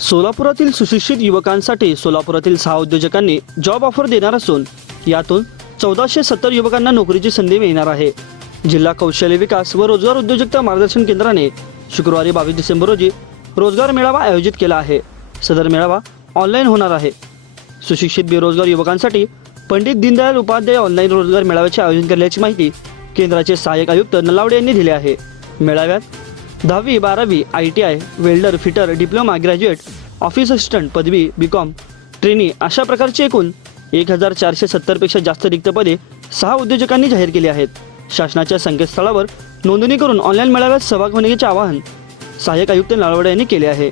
सोलापुरातील सुशिक्षित युवकांसाठी सोलापुरातील सहा उद्योजकांनी जॉब ऑफर देणार असून यातून चौदाशे सत्तर युवकांना नोकरीची संधी मिळणार आहे. जिल्हा कौशल्य विकास व रोजगार उद्योजकता मार्गदर्शन केंद्राने शुक्रवारी बावीस डिसेंबर रोजी रोजगार मेळावा आयोजित केला आहे. सदर मेळावा ऑनलाईन होणार आहे. सुशिक्षित बेरोजगार युवकांसाठी पंडित दीनदयाल उपाध्याय ऑनलाईन रोजगार मेळाव्याचे आयोजन केल्याची माहिती केंद्राचे सहाय्यक आयुक्त नलावडे यांनी दिली आहे. मेळाव्यात दहावी बारावी I T I welder fitter diploma graduate office assistant पदवी बी कॉम ट्रेनी अशा प्रकारची एकूण एक हजार चारशे सत्तरपेक्षा जास्त रिक्त पदे सहा उद्योजकांनी जाहीर केली आहेत. शासनाच्या संकेतस्थळावर नोंदणी करून ऑनलाईन मेळाव्यात सहभाग होण्याचे आवाहन सहाय्यक आयुक्त नलावडे यांनी केले आहे.